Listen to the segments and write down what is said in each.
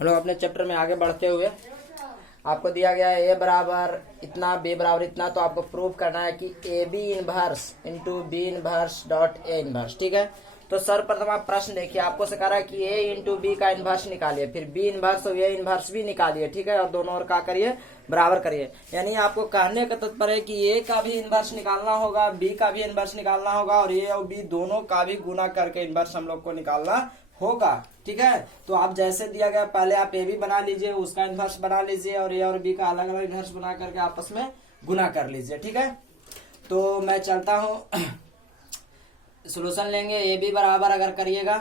हम लोग अपने चैप्टर में आगे बढ़ते हुए आपको दिया गया है ए बराबर इतना, बी बराबर इतना, तो आपको प्रूव करना है कि A B inverse into B inverse dot A inverse. ठीक है, तो सर्वप्रथम आप प्रश्न देखिए, आपको से कह रहा है कि ए इंटू बी का इनवर्स निकालिए, फिर बी इनवर्स और ए इनवर्स भी निकालिए। ठीक है, और दोनों और क्या करिए, बराबर करिए। यानी आपको कहने का तात्पर्य है कि ए का भी इनवर्स निकालना होगा, बी का भी इनवर्स निकालना होगा, और ए और बी दोनों का भी गुना करके इनवर्स हम लोग को निकालना होगा। ठीक है, तो आप जैसे दिया गया पहले आप ए बी बना लीजिए, उसका इनवर्स बना लीजिए, और ए और बी का अलग अलग इनवर्स बना करके आपस में गुना कर लीजिए। ठीक है, तो मैं चलता हूं, सोल्यूशन लेंगे। ए बी बराबर अगर करिएगा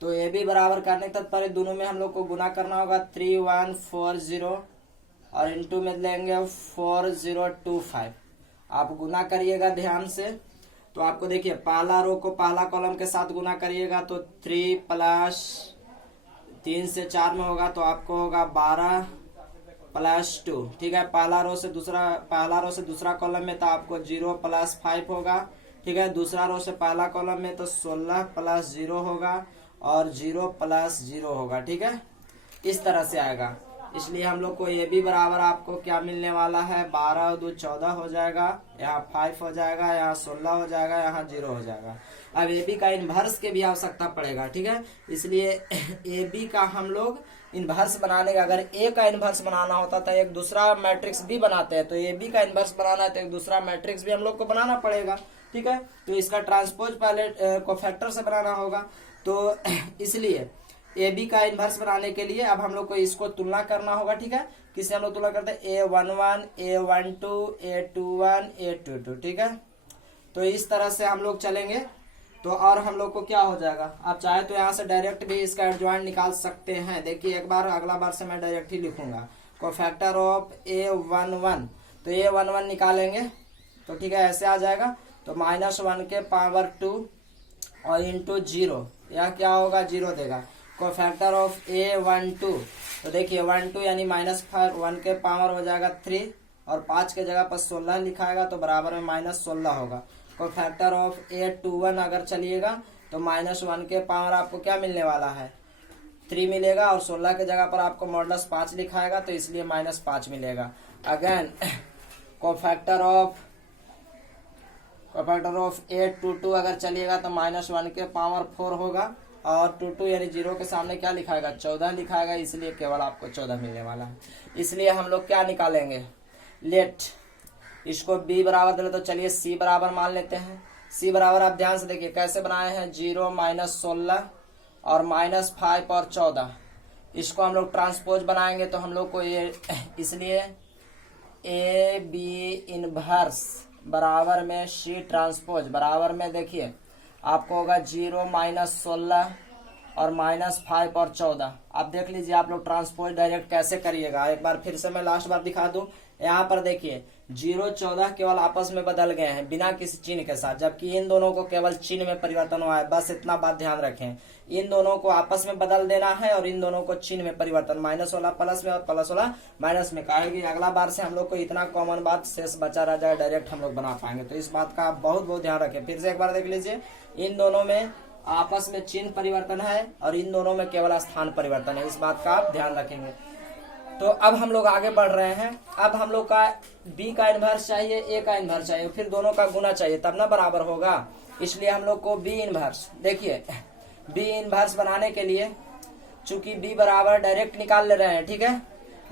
तो ए बी बराबर करने तत्पर दोनों में हम लोग को गुना करना होगा 3140 और इंटू में लेंगे 4025। आप गुना करिएगा ध्यान से, तो आपको देखिए पहला रो को पहला कॉलम के साथ गुना करिएगा तो 3 प्लस 3 से 4 में होगा तो आपको होगा 12 प्लस 2। ठीक है, पहला रो से दूसरा कॉलम में तो आपको 0 प्लस 5 होगा। ठीक है, दूसरा रो से पहला कॉलम में तो 16 प्लस 0 होगा और 0 प्लस 0 होगा। ठीक है, इस तरह से आएगा। इसलिए हम लोग को ए बी बराबर आपको क्या मिलने वाला है, 12 और 2 14 हो जाएगा, यहाँ 5 हो जाएगा, यहाँ 16 हो जाएगा, यहाँ 0 हो जाएगा। अब ए बी का इनवर्स के भी आवश्यकता पड़ेगा। ठीक है, इसलिए ए बी का हम लोग इनवर्स बनाने का, अगर ए का इनवर्स बनाना होता तो एक दूसरा मैट्रिक्स भी बनाते हैं, तो ए बी का इनवर्स बनाना है तो एक दूसरा मैट्रिक्स भी हम लोग को बनाना पड़ेगा। ठीक है, तो इसका ट्रांसपोज पहले कोफैक्टर से बनाना होगा, तो इसलिए ए बी का इनवर्स बनाने के लिए अब हम लोग को इसको तुलना करना होगा। ठीक है, किससे हम लोग तुलना करते हैं, A11 A12 A21 A22। ठीक है, तो इस तरह से हम लोग चलेंगे। तो और हम लोग को क्या हो जाएगा, आप चाहे तो यहाँ से डायरेक्ट भी इसका एडजॉइंट निकाल सकते हैं। देखिए एक बार, अगला बार से मैं डायरेक्ट ही लिखूंगा कोफैक्टर ऑफ A11, तो A11 निकालेंगे तो ठीक है ऐसे आ जाएगा, तो -1 के पावर 2 और इंटू 0, यह क्या होगा 0 देगा। कोफैक्टर ऑफ A12, तो देखिए 12 यानी -1 के पावर हो जाएगा 3 और 5 के जगह पर 16 लिखाएगा तो बराबर में -16 होगा। कोफैक्टर ऑफ A21 अगर चलिएगा तो -1 के पावर आपको क्या मिलने वाला है, 3 मिलेगा, और 16 के जगह पर आपको मॉडुलस 5 लिखाएगा तो इसलिए -5 मिलेगा। अगेन कोफैक्टर ऑफ A22 अगर चलिएगा तो -1 के पावर 4 होगा, और 22 यानी 0 के सामने क्या लिखाएगा, 14 लिखाएगा, इसलिए केवल आपको 14 मिलने वाला है। इसलिए हम लोग क्या निकालेंगे, लेट इसको b बराबर दे तो चलिए c बराबर मान लेते हैं। c बराबर आप ध्यान से देखिए कैसे बनाए हैं, 0 -16 और -5 और 14, इसको हम लोग ट्रांसपोज बनाएंगे तो हम लोग को ये, इसलिए ए बी इनवर्स बराबर में सी ट्रांसपोज बराबर में देखिए आपको होगा 0 -16 और -5 और 14। आप देख लीजिए आप लोग ट्रांसपोज डायरेक्ट कैसे करिएगा, एक बार फिर से मैं लास्ट बार दिखा दूं। यहाँ पर देखिए 0 14 केवल आपस में बदल गए हैं बिना किसी चिन्ह के साथ, जबकि इन दोनों को केवल चिन्ह में परिवर्तन हुआ है। बस इतना बात ध्यान रखें, इन दोनों को आपस में बदल देना है और इन दोनों को चिन्ह में परिवर्तन, माइनस वाला प्लस में और प्लस वाला माइनस में। कहेगी अगला बार से हम लोग को इतना कॉमन बात शेष बचा रह जाए, डायरेक्ट हम लोग बना पाएंगे। तो इस बात का आप बहुत बहुत ध्यान रखें। फिर से एक बार देख लीजिए, इन दोनों में आपस में चिन्ह परिवर्तन है और इन दोनों में केवल स्थान परिवर्तन है, इस बात का आप ध्यान रखेंगे। तो अब हम लोग आगे बढ़ रहे हैं। अब हम लोग का b का इनवर्स चाहिए, a का इनवर्स चाहिए, फिर दोनों का गुना चाहिए तब ना बराबर होगा। इसलिए हम लोग को b इनवर्स, देखिए b इनवर्स बनाने के लिए चूंकि b बराबर डायरेक्ट निकाल ले रहे हैं। ठीक है,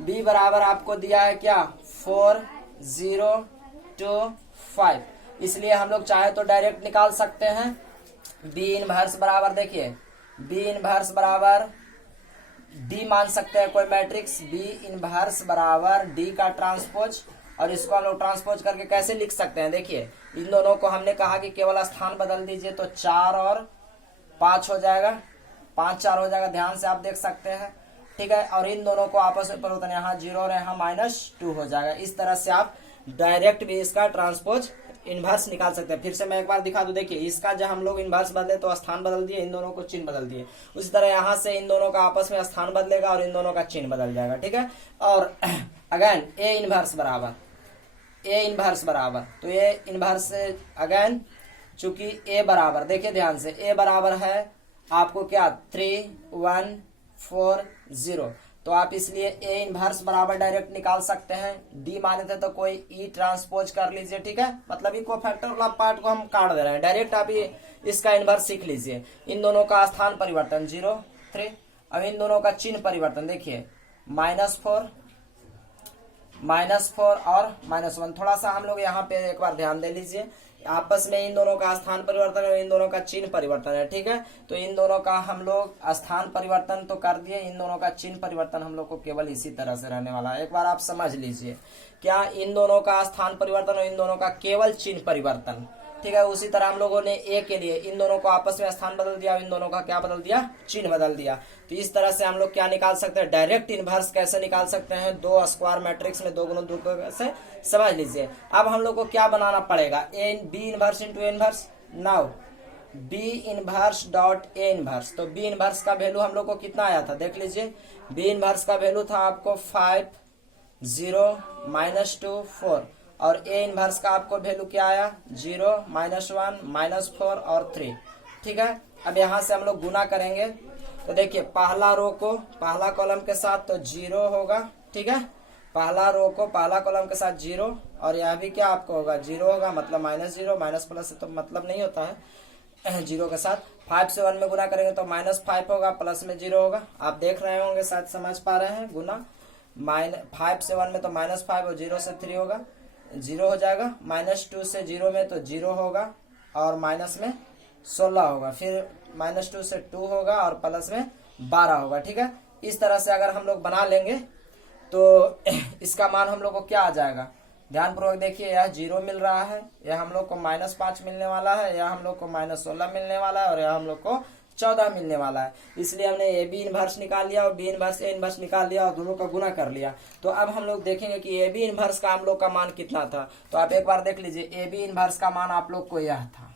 b बराबर आपको दिया है क्या, 4 0 2 5, इसलिए हम लोग चाहे तो डायरेक्ट निकाल सकते हैं। b इनवर्स बराबर देखिए b इनवर्स बराबर डी मान सकते हैं कोई मैट्रिक्स, b इनवर्स बराबर डी का ट्रांसपोज, और इसको हम लोग ट्रांसपोज करके कैसे लिख सकते हैं, देखिए इन दोनों को हमने कहा कि केवल स्थान बदल दीजिए तो 4 और 5 हो जाएगा, 5 4 हो जाएगा, ध्यान से आप देख सकते हैं। ठीक है, और इन दोनों को आपस में परिवर्तन, यहाँ 0 और यहाँ -2 हो जाएगा। इस तरह से आप डायरेक्ट भी इसका ट्रांसपोज इनवर्स निकाल सकते हैं। फिर से मैं एक बार दिखा दूं, देखिए इसका जब हम लोग इनवर्स बदले तो स्थान बदल दिए, इन दोनों को चिन्ह बदल दिए, उसी तरह यहाँ से इन दोनों का आपस में स्थान बदलेगा और इन दोनों का चिन्ह बदल जाएगा। ठीक है, और अगेन ए इनवर्स बराबर तो ए इनवर्स अगेन चूंकि ए बराबर, देखिए ध्यान से ए बराबर है आपको क्या 3 1 0 तो आप इसलिए ए इनवर्स बराबर डायरेक्ट निकाल सकते हैं। डी माने थे तो कोई ई ट्रांसपोज कर लीजिए, ठीक है, मतलब इको फैक्टर वाला पार्ट को हम काट दे रहे हैं, डायरेक्ट आप ये इसका इनवर्स सीख लीजिए। इन दोनों का स्थान परिवर्तन 0 3। अब इन दोनों का चिन्ह परिवर्तन देखिए, -4 और -1। थोड़ा सा हम लोग यहाँ पे एक बार ध्यान दे लीजिए, आपस में इन दोनों का स्थान परिवर्तन और इन दोनों का चिन्ह परिवर्तन है, ठीक है। तो इन दोनों का हम लोग स्थान परिवर्तन तो कर दिए, इन दोनों का चिन्ह परिवर्तन हम लोग को केवल इसी तरह से रहने वाला है। एक बार आप समझ लीजिए, क्या इन दोनों का स्थान परिवर्तन और इन दोनों का केवल चिन्ह परिवर्तन, ठीक है। उसी तरह हम लोगों ने ए के लिए इन दोनों को आपस में स्थान बदल दिया, इन दोनों का क्या बदल दिया, चिन्ह बदल दिया। तो इस तरह से हम लोग क्या निकाल सकते हैं, डायरेक्ट इनवर्स कैसे निकाल सकते हैं, 2 स्क्वायर मैट्रिक्स में 2 गुना 2 कैसे, समझ लीजिए। अब हम लोग को क्या बनाना पड़ेगा, B inverse into A inverse. Now B inverse dot A inverse, तो बी इनवर्स का वैल्यू हम लोग को कितना आया था, देख लीजिए। बी इनवर्स का वैल्यू था आपको 5 0 -2 4 और ए इनवर्स का आपको वैल्यू क्या आया, 0 -1 -4 और 3, ठीक है। अब यहाँ से हम लोग गुना करेंगे तो देखिए, पहला रो को पहला कॉलम के साथ तो 0 होगा, ठीक है, पहला रो को पहला कॉलम के साथ 0 और यह भी क्या आपको होगा 0 होगा, मतलब -0 माइनस प्लस से तो मतलब नहीं होता है 0 के साथ। 5 से 1 में गुना करेंगे तो -5 होगा, प्लस में 0 होगा, आप देख रहे होंगे, शायद समझ पा रहे हैं। गुना 5 से 1 में तो -5 और 0 से 3 होगा, 0 हो जाएगा। -2 से 0 में तो 0 होगा और माइनस में 16 होगा, फिर -2 से 2 होगा और प्लस में 12 होगा, ठीक है। इस तरह से अगर हम लोग बना लेंगे तो इसका मान हम लोग को क्या आ जाएगा, ध्यानपूर्वक देखिए, यह 0 मिल रहा है, यह हम लोग को -5 मिलने वाला है, यह हम लोग को -16 मिलने वाला है और यह हम लोग को 14 मिलने वाला है। इसलिए हमने ए बी इनवर्स निकाल लिया और बी इनवर्स ए इनवर्स निकाल लिया और दोनों का गुना कर लिया। तो अब हम लोग देखेंगे कि ए बी इनवर्स का हम लोग का मान कितना था। तो आप एक बार देख लीजिए, ए बी इनवर्स का मान आप लोग को यह था,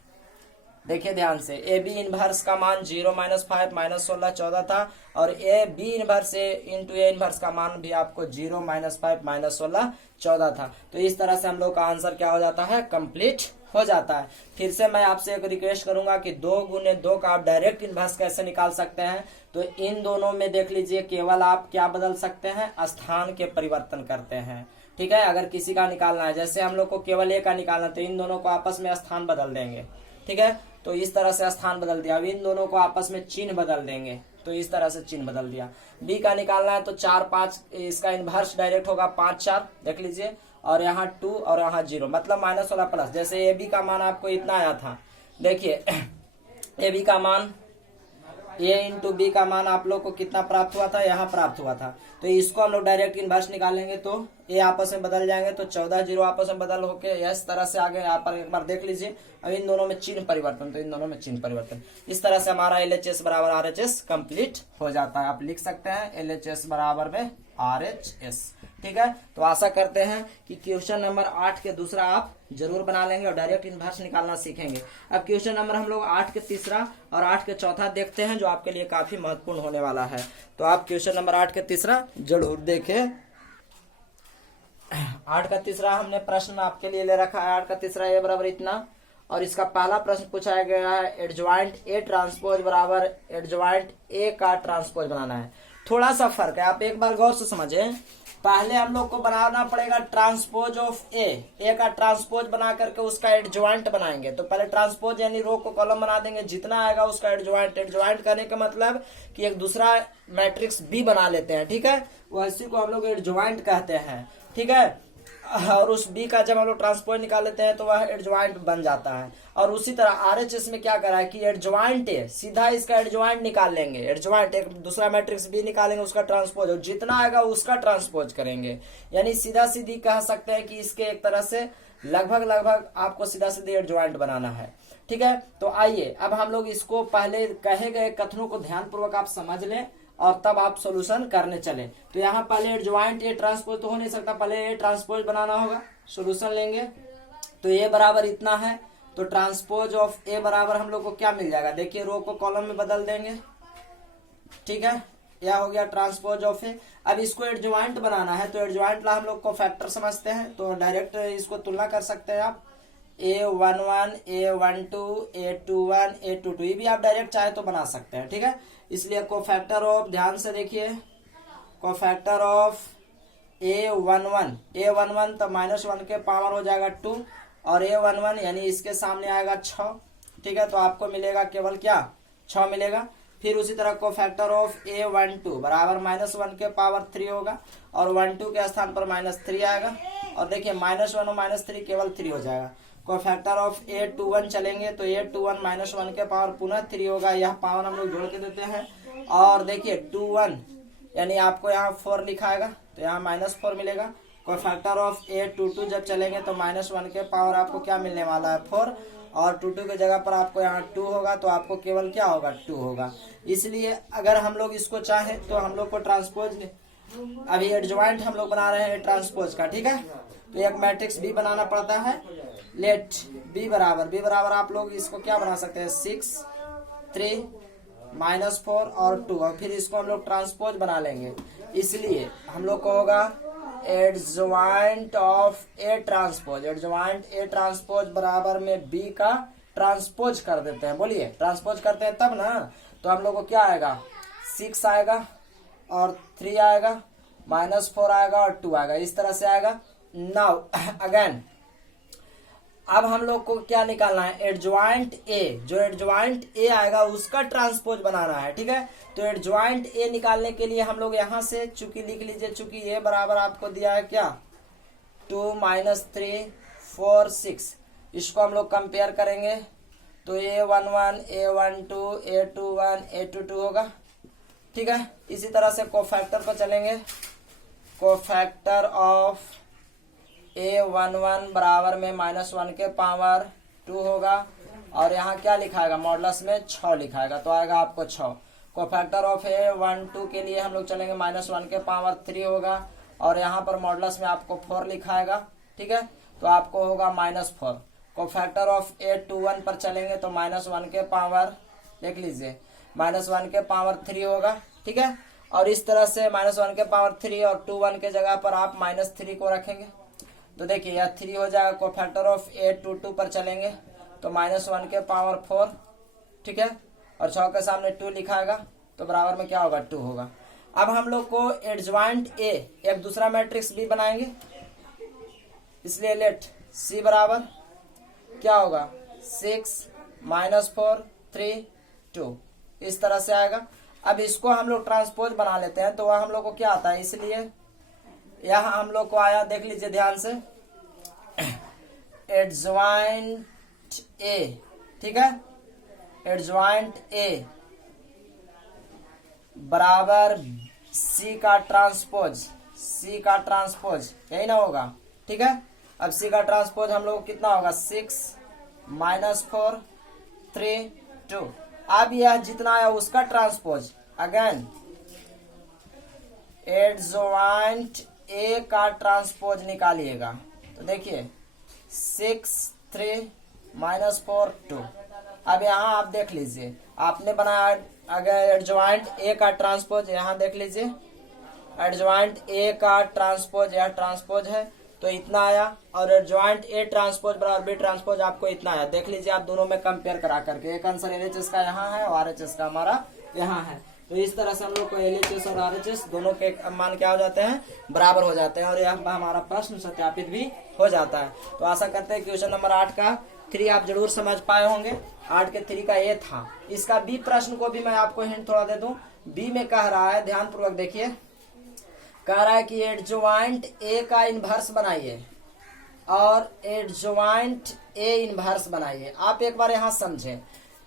देखिए ध्यान से, ए बी इनवर्स का मान 0 -5 -16 14 था और A B inverse A into A inverse का मान भी आपको 0 -5 -16 14 था। तो इस तरह से हम लोग का आंसर क्या हो जाता है, कंप्लीट हो जाता है। फिर से मैं आपसे एक रिक्वेस्ट करूंगा कि 2 गुने 2 का आप डायरेक्ट इनवर्स कैसे निकाल सकते हैं। तो इन दोनों में देख लीजिए, केवल आप क्या बदल सकते हैं, स्थान के परिवर्तन करते हैं, ठीक है। अगर किसी का निकालना है, जैसे हम लोग को केवल ए का निकालना है, तो इन दोनों को आपस में स्थान बदल देंगे, ठीक है। तो इस तरह से स्थान बदल दिया। अब इन दोनों को आपस में चिन्ह बदल देंगे, तो इस तरह से चिन्ह बदल दिया। बी का निकालना है तो 4 5, इसका इनवर्स डायरेक्ट होगा 5 4, देख लीजिए, और यहाँ 2 और यहाँ 0, मतलब -16 प्लस। जैसे ए बी का मान आपको इतना आया था, देखिए ए बी का मान, ए इंटू बी का मान आप लोग को कितना प्राप्त हुआ था, यहाँ प्राप्त हुआ था। तो इसको हम लोग डायरेक्ट इनवर्स निकालेंगे तो ए आपस में बदल जाएंगे, तो 14 0 आपस में बदल होके इस तरह से आगे यहाँ पर एक बार देख लीजिए। अब इन दोनों में चिन्ह परिवर्तन, तो इन दोनों में चिन्ह परिवर्तन, इस तरह से हमारा LHS बराबर RHS कंप्लीट हो जाता है। आप लिख सकते हैं LHS बराबर में RHS, ठीक है। तो आशा करते हैं कि क्वेश्चन नंबर 8 के दूसरा आप जरूर बना लेंगे और डायरेक्ट इनवर्स निकालना सीखेंगे। अब क्वेश्चन नंबर हम लोग 8 के तीसरा और 8 के चौथा देखते हैं, जो आपके लिए काफी महत्वपूर्ण होने वाला है। तो आप क्वेश्चन नंबर 8 के तीसरा जरूर देखें। 8 का तीसरा हमने प्रश्न आपके लिए ले रखा है। 8 का तीसरा ए बराबर इतना, और इसका पहला प्रश्न पूछा गया है, एडजॉइंट ए ट्रांसपोज बराबर एडजॉइंट ए का ट्रांसपोज बनाना है। थोड़ा सा फर्क है, आप एक बार गौर से समझें। पहले हम लोग को बनाना पड़ेगा ट्रांसपोज ऑफ ए का ट्रांसपोज बना करके उसका एडजॉइंट बनाएंगे। तो पहले ट्रांसपोज यानी रो को कॉलम बना देंगे, जितना आएगा उसका एडजॉइंट। एडजॉइंट करने का मतलब कि एक दूसरा मैट्रिक्स बी बना लेते हैं, ठीक है, वैसी को हम लोग एडजॉइंट कहते हैं, ठीक है। और उस बी का जब हम लोग ट्रांसपोज निकाल लेते हैं तो वह एडजॉइंट बन जाता है। और उसी तरह RHS में क्या करा है कि एडजॉइंट है, सीधा इसका एडजॉइंट निकाल लेंगे। एडजॉइंट एक दूसरा मैट्रिक्स बी निकालेंगे, उसका ट्रांसपोज, और जितना आएगा उसका ट्रांसपोज करेंगे। यानी सीधा सीधी कह सकते हैं कि इसके एक तरह से लगभग आपको सीधा सीधी एडजॉइंट बनाना है, ठीक है। तो आइए अब हम लोग इसको पहले कहे गए कथनों को ध्यान पूर्वक आप समझ लें और तब आप सोल्यूशन करने चले। तो यहाँ पहले एडजॉइंट ए ट्रांसपोज तो हो नहीं सकता, पहले ए ट्रांसपोज बनाना होगा। सोल्यूशन लेंगे तो ए बराबर इतना है, तो ट्रांसपोज ऑफ ए बराबर हम लोग को क्या मिल जाएगा, देखिए रो को कॉलम में बदल देंगे, ठीक है। यह हो गया ट्रांसपोज ऑफ ए। अब इसको एडजॉइंट बनाना है, तो एडजॉइंट ला हम लोग को फैक्टर समझते हैं, तो डायरेक्ट इसको तुलना कर सकते हैं आप। A11 A12 A21 A22, ये भी आप डायरेक्ट चाहे तो बना सकते हैं, ठीक है। इसलिए कोफैक्टर ऑफ, ध्यान से देखिए, कोफैक्टर ऑफ A11 तो -1 के पावर हो जाएगा 2 और A11 यानी इसके सामने आएगा 6, ठीक है। तो आपको मिलेगा केवल क्या 6 मिलेगा। फिर उसी तरह कोफैक्टर ऑफ A12 बराबर -1 के पावर 3 होगा और 12 के स्थान पर -3 आएगा और देखिए -1 और -3 केवल 3 हो जाएगा। कोफैक्टर ऑफ A21 चलेंगे तो A21 -1 के पावर पुनः 3 होगा, यह पावर हम लोग जोड़ के देते हैं और देखिए 21 यानी आपको यहाँ 4 लिखाएगा तो यहाँ -4 मिलेगा। कोफैक्टर ऑफ A22 जब चलेंगे तो -1 के पावर आपको क्या मिलने वाला है 4 और 22 की जगह पर आपको यहाँ 2 होगा तो आपको केवल क्या होगा 2 होगा। इसलिए अगर हम लोग इसको चाहे तो हम लोग को ट्रांसपोज, अभी एडजॉइंट हम लोग बना रहे हैं ट्रांसपोज का, ठीक है। तो एक मैट्रिक्स B बनाना पड़ता है। लेट B बराबर आप लोग इसको क्या बना सकते हैं 6 3 -4 और 2 और फिर इसको हम लोग ट्रांसपोज बना लेंगे। इसलिए हम लोग को होगा adjoint of A transpose, adjoint A transpose बराबर में B का ट्रांसपोज कर देते हैं। बोलिए ट्रांसपोज करते हैं तब ना, तो हम लोग को क्या आएगा 6 आएगा और 3 आएगा, -4 आएगा और 2 आएगा, इस तरह से आएगा। नाउ अगेन अब हम लोग को क्या निकालना है एडजॉइंट A, जो एडजॉइंट A आएगा उसका ट्रांसपोज बनाना है, ठीक है। तो एडजॉइंट A निकालने के लिए हम लोग यहाँ से चूंकि लिख लीजिए, चूंकि A बराबर आपको दिया है क्या 2 -3 4 6, इसको हम लोग कंपेयर करेंगे तो A11 A12 A21 A22 होगा, ठीक है। इसी तरह से कोफैक्टर पर चलेंगे, कोफैक्टर ऑफ A11 बराबर में -1 के पावर 2 होगा और यहाँ क्या लिखाएगा मॉडुलस में 6 लिखाएगा तो आएगा आपको 6। कोफैक्टर ऑफ A12 के लिए हम लोग चलेंगे -1 के पावर 3 होगा और यहाँ पर मॉडुलस में आपको 4 लिखाएगा, ठीक है। तो आपको होगा -4। कोफैक्टर ऑफ A21 पर चलेंगे तो -1 के पावर देख लीजिए -1 के पावर 3 होगा, ठीक है। और इस तरह से -1 के पावर 3 और 21 के जगह पर आप -3 को रखेंगे तो देखिए यह 3 हो जाएगा। कोफैक्टर ऑफ A22 पर चलेंगे तो -1 के पावर 4, ठीक है, और 6 के सामने 2 लिखाएगा तो बराबर में क्या होगा 2 होगा। अब हम लोग को एडजॉइंट A एक दूसरा मैट्रिक्स B बनाएंगे, इसलिए लेट C बराबर क्या होगा 6 -4 3 2, इस तरह से आएगा। अब इसको हम लोग ट्रांसपोज बना लेते हैं तो वह हम लोग को क्या आता है, इसलिए यहाँ हम लोग को आया, देख लीजिए ध्यान से, एडजॉइंट A, ठीक है, एडजॉइंट A बराबर C का ट्रांसपोज, C का ट्रांसपोज यही ना होगा, ठीक है। अब C का ट्रांसपोज हम लोग कितना होगा 6 -4 3 2। अब यह जितना आया उसका ट्रांसपोज अगेन एडजॉइंट A का ट्रांसपोज निकालिएगा तो देखिए 6 3 -4 2। अब यहाँ आप देख लीजिए आपने बनाया अगर एडजॉइंट A का ट्रांसपोज, यहाँ देख लीजिए एडजॉइंट A का ट्रांसपोज यह ट्रांसपोज है तो इतना आया और एडजॉइंट A ट्रांसपोज बराबर B ट्रांसपोज आपको इतना आया। देख लीजिए आप दोनों में कंपेयर करा करके, एक आंसर LHS का यहाँ है और RHS का हमारा यहाँ है। तो इस तरह से हम लोग को LHS और RHS दोनों के मान क्या हो जाते हैं बराबर हो जाते हैं और यह हमारा प्रश्न सत्यापित भी हो जाता है। तो आशा करते हैं क्वेश्चन नंबर 8 का 3 आप जरूर समझ पाए होंगे। 8 के 3 का ये था। इसका B प्रश्न को भी मैं आपको हिंट थोड़ा दे दूं। B में कह रहा है, ध्यान पूर्वक देखिए, कह रहा है कि एडजॉइंट A का इनवर्स बनाइए और एडजॉइंट A इनवर्स बनाइए। आप एक बार यहाँ समझें,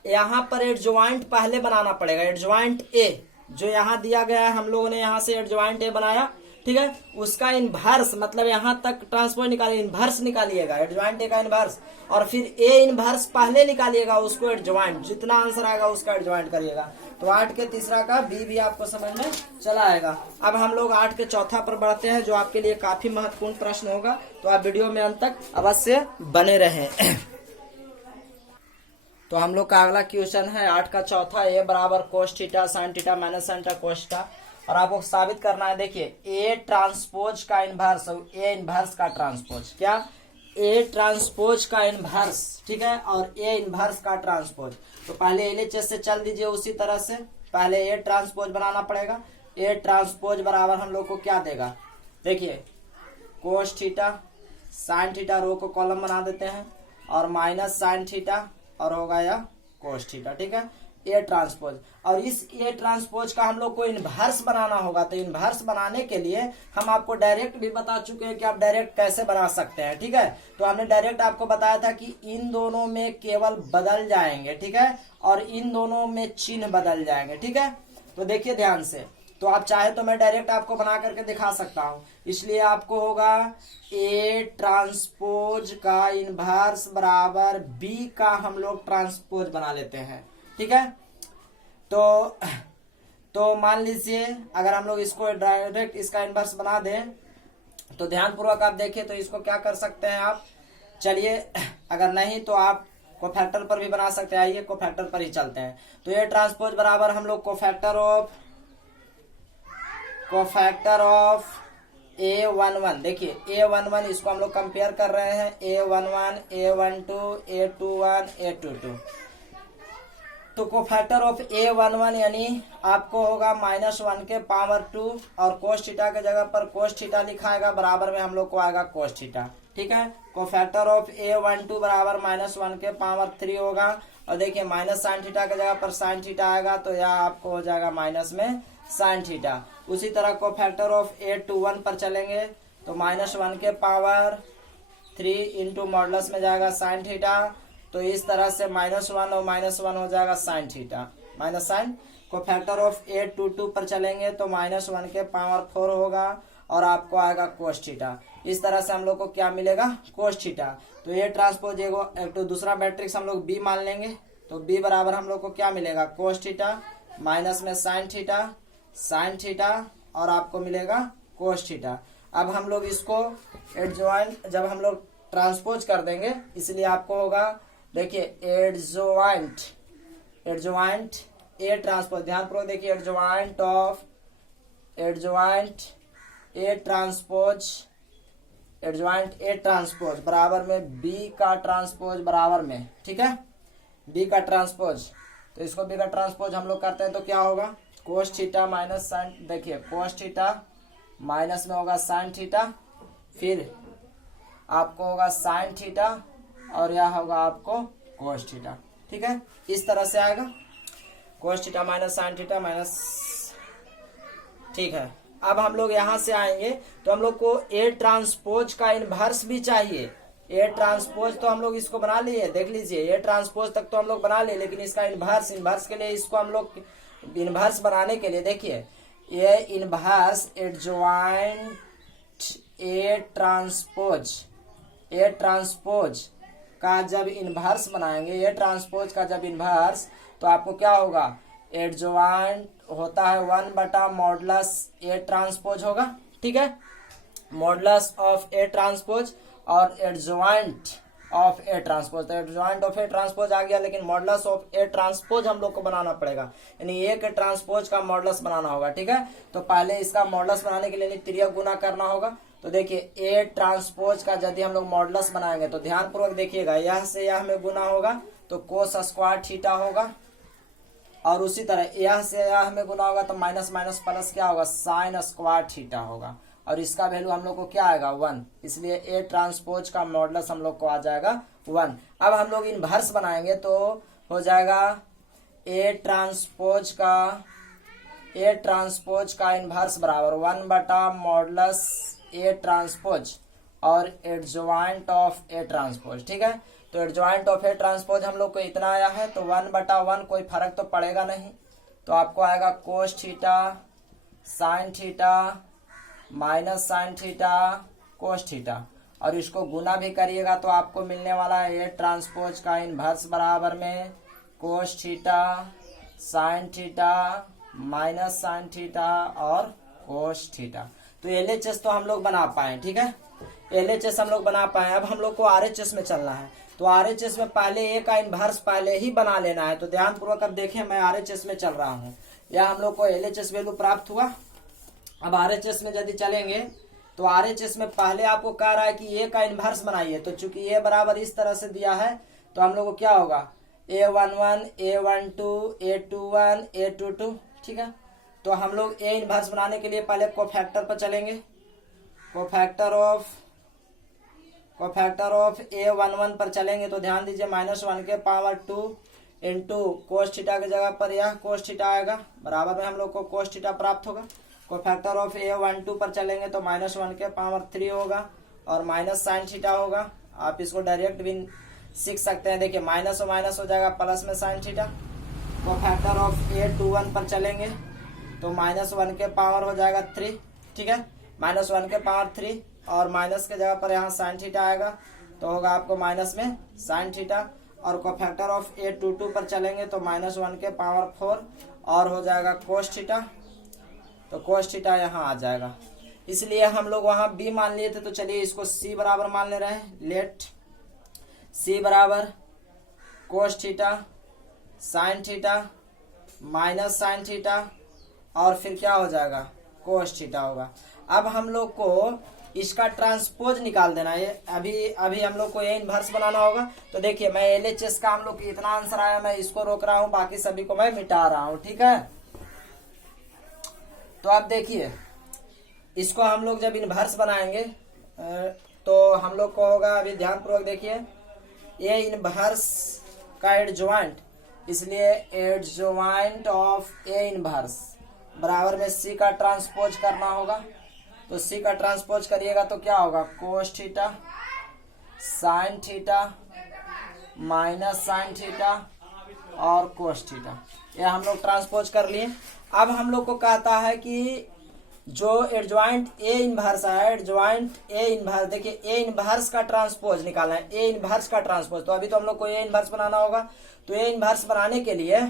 यहाँ पर एडजॉइंट पहले बनाना पड़ेगा। एडजॉइंट A जो यहाँ दिया गया है, हम लोगों ने यहाँ से एडजॉइंट A बनाया, ठीक है, उसका इनवर्स मतलब यहाँ तक ट्रांसपोज निकालिए, इनवर्स निकालिएगा एडजॉइंट A का इनवर्स और फिर A इनवर्स पहले निकालिएगा, उसको एडजॉइंट जितना आंसर आएगा उसका एडजॉइंट करिएगा। तो 8 के तीसरा का B भी आपको समझ में चला आएगा। अब हम लोग 8 के चौथा पर बढ़ते हैं जो आपके लिए काफी महत्वपूर्ण प्रश्न होगा, तो आप वीडियो में अंत तक अवश्य बने रहें। तो हम लोग का अगला क्वेश्चन है 8 का चौथा, A बराबर cos theta sine theta minus sine theta cos theta, और आपको साबित करना है। देखिए A ट्रांसपोज का इनवर्स A इनवर्स का ट्रांसपोज, क्या ए ट्रांसपोज का इनवर्स, ठीक है, और ए इनवर्स का ट्रांसपोज। तो पहले एलएचएस से चल दीजिए, उसी तरह से पहले ए ट्रांसपोज बनाना पड़ेगा। ए ट्रांसपोज बराबर हम लोग को क्या देगा, देखिए कोस थीटा साइन थीटा, रो को कॉलम बना देते हैं, और माइनस साइन थीटा और होगा या कोस थीटा, ठीक है, ए ट्रांसपोज। और इस ए ट्रांसपोज का हम लोग को इनवर्स बनाना होगा। तो इनवर्स बनाने के लिए हम आपको डायरेक्ट भी बता चुके हैं कि आप डायरेक्ट कैसे बना सकते हैं, ठीक है। तो हमने डायरेक्ट आपको बताया था कि इन दोनों में केवल बदल जाएंगे, ठीक है, और इन दोनों में चिन्ह बदल जाएंगे, ठीक है। तो देखिए ध्यान से, तो आप चाहे तो मैं डायरेक्ट आपको बना करके दिखा सकता हूं। इसलिए आपको होगा ए ट्रांसपोज का इनवर्स बराबर बी का हम लोग ट्रांसपोज बना लेते हैं, ठीक है। तो मान लीजिए अगर हम लोग इसको डायरेक्ट इसका इनवर्स बना दें, तो ध्यान पूर्वक आप देखिए, तो इसको क्या कर सकते हैं आप, चलिए अगर नहीं तो आप कोफैक्टर पर भी बना सकते हैं। आइए कोफैक्टर पर ही चलते हैं। तो ये ट्रांसपोज बराबर हम लोग कोफैक्टर ऑफ A11, देखिए A11 इसको हम लोग कंपेयर कर रहे हैं, A11 A12 A21 A22। तो कोफैक्टर ऑफ A11 यानी आपको होगा -1 के पावर 2, और कोस थीटा के जगह पर कोस थीटा लिखाएगा, बराबर में हम लोग को आएगा कोस थीटा, ठीक है। कोफैक्टर ऑफ A12 बराबर -1 के पावर 3 होगा, और देखिए माइनस साइन थीटा के जगह पर साइन थीटा आएगा, तो यह आपको हो जाएगा माइनस में साइन थीटा। उसी तरह कोफैक्टर ऑफ A21 पर चलेंगे, तो -1 के पावर 3 इंटू मॉडुलस में जाएगा साइन थीटा, तो इस तरह से -1 और -1 हो जाएगा sine theta minus sine. Cofactor of A22 पर चलेंगे तो -1 के पावर 4 होगा, और आपको आएगा कोस थीटा। इस तरह से हम लोग को क्या मिलेगा, कोस थीटा। तो ये ट्रांसपोज एक तो दूसरा मैट्रिक्स हम लोग बी मान लेंगे, तो बी बराबर हम लोग को क्या मिलेगा, कोस थीटा माइनस में साइन थीटा और आपको मिलेगा कोस थीटा। अब हम लोग इसको एडजॉइंट जब हम लोग ट्रांसपोज कर देंगे, इसलिए आपको होगा, देखिए एडजॉइंट ए ट्रांसपोज, ध्यान पूर्वक देखिए, एडजॉइंट ए ट्रांसपोज बराबर में बी का ट्रांसपोज बराबर में, ठीक है, बी का ट्रांसपोज। तो इसको बी का ट्रांसपोज हम लोग करते हैं तो क्या होगा, कोस थीटा माइनस साइन, देखिए कोस थीटा माइनस में होगा साइन थीटा, फिर आपको होगा साइन थीटा, और यह होगा आपको कोस थीटा, ठीक है। इस तरह से आएगा cos theta minus sign theta minus, ठीक है। अब हम लोग यहां से आएंगे तो हम लोग को ए ट्रांसपोज का इनवर्स भी चाहिए। ए ट्रांसपोज तो हम लोग इसको बना लिए, देख लीजिए ए ट्रांसपोज तक तो हम लोग बना लिए, लेकिन इसका इनवर्स के लिए इसको हम लोग इनवर्स बनाने के लिए, देखिए ये इनवर्स एडजॉइंट ए ट्रांसपोज का जब इनवर्स बनाएंगे, ए ट्रांसपोज का जब इनवर्स, तो आपको क्या होगा, एडजॉइंट होता है 1 मॉडुलस ए ट्रांसपोज होगा, ठीक है, मॉडुलस ऑफ ए ट्रांसपोज और एडजॉइंट ऑफ ए ट्रांसपोज। तो एडजॉइंट ऑफ ए ट्रांसपोज आ गया, लेकिन मॉडुलस ऑफ ए ट्रांसपोज हम लोग को बनाना पड़ेगा, यानी ए के ट्रांसपोज का मॉडुलस बनाना होगा, ठीक है। तो पहले इसका मॉडुलस बनाने के लिए तिर्यक गुना करना होगा। तो देखिए ए ट्रांसपोज का यदि हम लोग मॉडुलस बनाएंगे, तो ध्यान पूर्वक देखिएगा, यह से यह में गुना होगा तो कोस स्क्वायर थीटा होगा, और उसी तरह यह से यह में गुना होगा तो माइनस माइनस प्लस क्या होगा, साइन स्क्वायर थीटा होगा, और इसका वैल्यू हम लोग को क्या आएगा 1, इसलिए ए ट्रांसपोज का मॉडुलस हम लोग को आ जाएगा 1। अब हम लोग इनवर्स बनाएंगे तो हो जाएगा ए ट्रांसपोज का इनवर्स बराबर 1 मॉडुलस ए ट्रांसपोज और एडजॉइंट ऑफ ए ट्रांसपोज, ठीक है। तो एडजॉइंट ऑफ ए ट्रांसपोज हम लोग को इतना आया है, तो 1/1 कोई फर्क तो पड़ेगा नहीं, तो आपको आएगा cos theta sine theta minus sine theta cos theta, और इसको गुना भी करिएगा तो आपको मिलने वाला है ए ट्रांसपोज का इनवर्स बराबर में cos theta sine theta minus sine theta और कोस थीटा। तो एलएचएस तो हम लोग बना पाए, ठीक है, एलएचएस हम लोग बना पाए। अब हम लोग को आरएचएस में चलना है, तो आरएचएस में पहले ए का इनवर्स पहले ही बना लेना है। तो ध्यान पूर्वक अब देखें, मैं आरएचएस में चल रहा हूँ, या हम लोग को एलएचएस वैल्यू प्राप्त हुआ। अब आरएचएस में यदि चलेंगे तो RHS में पहले आपको कह रहा है कि ए का इनवर्स बनाइए, तो चूंकि ए बराबर इस तरह से दिया है तो हम लोग को क्या होगा A11 A12 A21 A22, ठीक है। तो हम लोग ए इनवर्स बनाने के लिए पहले कोफैक्टर पर चलेंगे। कोफैक्टर ऑफ A11 पर चलेंगे तो ध्यान दीजिए -1 के पावर 2 इंटू कोस थीटा की जगह पर यह कोस थीटा आएगा, बराबर में हम लोग को कोस थीटा प्राप्त होगा। कोफैक्टर ऑफ A12 पर चलेंगे तो -1 के पावर 3 होगा और माइनस साइन थीटा होगा। आप इसको डायरेक्ट भी सीख सकते हैं, देखिए माइनस और माइनस हो जाएगा प्लस में sine theta. Cofactor of A21 पर चलेंगे तो -1 के पावर हो जाएगा 3, ठीक है, -1 के पावर 3 और माइनस के जगह पर यहाँ साइन थीटा आएगा तो होगा आपको माइनस में साइन थीटा। और कोफैक्टर ऑफ A22 पर चलेंगे तो -1 के पावर 4 और हो जाएगा कोस थीटा, तो कोस थीटा यहाँ आ जाएगा। इसलिए हम लोग वहां B मान लिए थे, तो चलिए इसको C बराबर मान ले रहे हैं। लेट C बराबर cos theta sine theta minus sine theta और फिर क्या हो जाएगा कोस थीटा होगा। अब हम लोग को इसका ट्रांसपोज निकाल देना है। अभी हम लोग को ये इनवर्स बनाना होगा। तो देखिए मैं LHS का हम लोग इतना आंसर आया, मैं इसको रोक रहा हूँ, बाकी सभी को मैं मिटा रहा हूँ, ठीक है। तो आप देखिए इसको हम लोग जब इनवर्स बनाएंगे तो हम लोग को होगा, अभी ध्यान पूर्वक देखिए, ये इनवर्स का एडजॉइंट, इसलिए एडजॉइंट ऑफ ए इनवर्स बराबर में C का ट्रांसपोज करना होगा। तो C का ट्रांसपोज करिएगा तो क्या होगा cos theta sine theta minus sine theta और कोस थीटा, यह हम लोग ट्रांसपोज कर लिए। अब हम लोग को कहता है कि जो एडजॉइंट ए इनवर्स है, एडजॉइंट ए इनवर्स, देखिए ए इनवर्स का ट्रांसपोज निकालना है, ए इनवर्स का ट्रांसपोज। तो अभी तो हम लोग को ए इनवर्स बनाना होगा। तो ए इनवर्स बनाने के लिए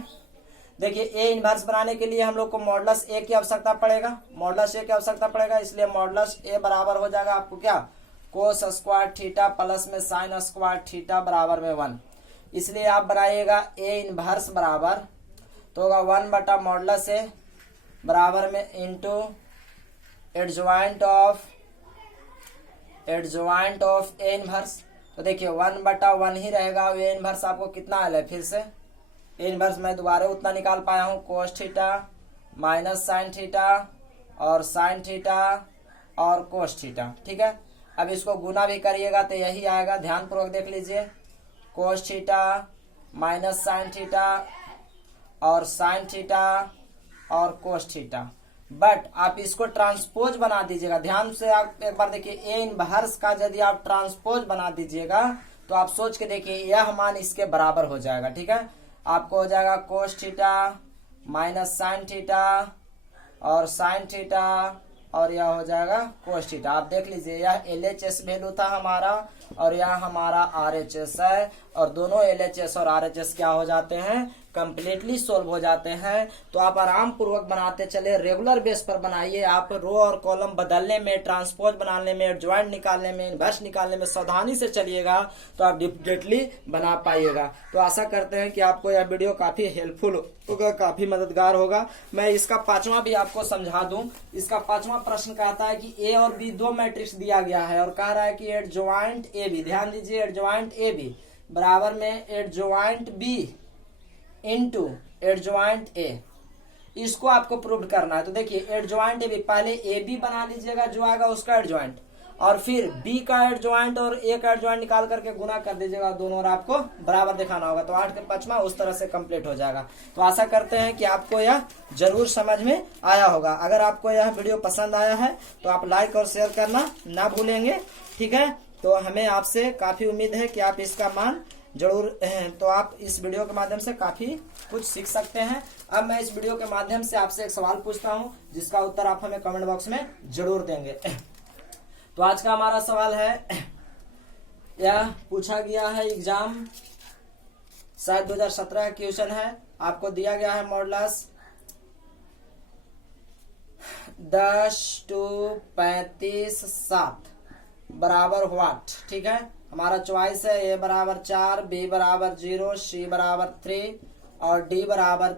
देखिए ए इनवर्स बनाने के लिए हम लोग को मॉडुलस ए की आवश्यकता पड़ेगा, मॉडुलस ए की आवश्यकता पड़ेगा। इसलिए मॉडुलस ए बराबर हो जाएगा आपको क्या कोस स्क्वायर थीटा प्लस में साइन स्क्वायर थीटा बराबर में 1। इसलिए आप बनाइएगा ए इनवर्स बराबर, तो होगा 1 बटा मॉडुलस ए बराबर में into adjoint of A inverse. तो देखिए 1 बटा 1 ही रहेगा। ए इनवर्स आपको कितना आया है, फिर से ए इनवर्स मैं दोबारा उतना निकाल पाया हूँ, cos theta minus sine theta और साइन थीटा और कोस थीटा, ठीक है। अब इसको गुना भी करिएगा तो यही आएगा, ध्यान पूर्वक देख लीजिए, cos theta minus sine theta और साइन थीटा और कोस थीटा। बट आप इसको ट्रांसपोज बना दीजिएगा, ध्यान से आप एक बार देखिए ए इनवर्स का यदि आप ट्रांसपोज बना दीजिएगा तो आप सोच के देखिए यह मान इसके बराबर हो जाएगा, ठीक है। आपको हो जाएगा cos theta minus sine theta और साइन थीटा और यह हो जाएगा कोस थीटा। आप देख लीजिए यह LHS वैल्यू था हमारा और यह हमारा RHS है, और दोनों LHS और RHS क्या हो जाते हैं कंप्लीटली सोल्व हो जाते हैं। तो आप आराम पूर्वक बनाते चले, रेगुलर बेस पर बनाइए। आप रो और कॉलम बदलने में, ट्रांसपोज बनाने में, ज्वाइंट निकालने में, इनवर्स निकालने में सावधानी से चलिएगा तो आप डेफिनेटली बना पाइएगा। तो आशा करते हैं कि आपको यह वीडियो काफी हेल्पफुल होगा, काफी मददगार होगा। मैं इसका 5वां भी आपको समझा दूं। इसका 5वां प्रश्न कहता है कि ए और बी दो मैट्रिक्स दिया गया है और कह रहा है कि एडजॉइंट ए बी, ध्यान दीजिए एडजॉइंट ए बी बराबर में adjoint B into adjoint A, इसको आपको प्रूव करना है। तो देखिए एडजॉइंट ए बी, पहले ए बी बना लीजिएगा जो आएगा उसका एडजॉइंट, और फिर बी का एडजॉइंट और ए का एडजॉइंट निकाल करके गुना कर दीजिएगा दोनों, और आपको बराबर दिखाना होगा। तो 8 के 5वां उस तरह से कंप्लीट हो जाएगा। तो आशा करते हैं कि आपको यह जरूर समझ में आया होगा। अगर आपको यह वीडियो पसंद आया है तो आप लाइक और शेयर करना ना भूलेंगे, ठीक है। तो हमें आपसे काफी उम्मीद है कि आप इसका मान जरूर, तो आप इस वीडियो के माध्यम से काफी कुछ सीख सकते हैं। अब मैं इस वीडियो के माध्यम से आपसे एक सवाल पूछता हूं जिसका उत्तर आप हमें कमेंट बॉक्स में जरूर देंगे। तो आज का हमारा सवाल है, यह पूछा गया है एग्जाम शायद 2017 का क्वेश्चन है। आपको दिया गया है मॉडुलस 10 to 35 7 बराबर व्हाट, ठीक है। हमारा चॉइस है ए बराबर 4, बी बराबर 0, सी बराबर 3 और डी बराबर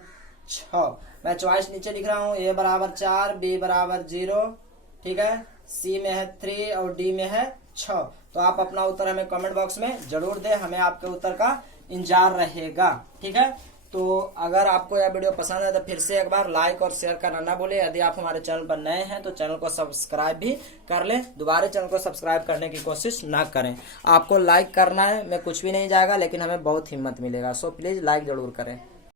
6। मैं चॉइस नीचे लिख रहा हूं, ए बराबर 4, बी बराबर 0, ठीक है, सी में है 3 और डी में है 6। तो आप अपना उत्तर हमें कमेंट बॉक्स में जरूर दें, हमें आपके उत्तर का इंतजार रहेगा। ठीक है, तो अगर आपको यह वीडियो पसंद है तो फिर से एक बार लाइक और शेयर करना ना भूलें। यदि आप हमारे चैनल पर नए हैं तो चैनल को सब्सक्राइब भी कर लें, दोबारा चैनल को सब्सक्राइब करने की कोशिश ना करें। आपको लाइक करना है, मैं कुछ भी नहीं जाएगा, लेकिन हमें बहुत हिम्मत मिलेगा। सो प्लीज लाइक जरूर करें।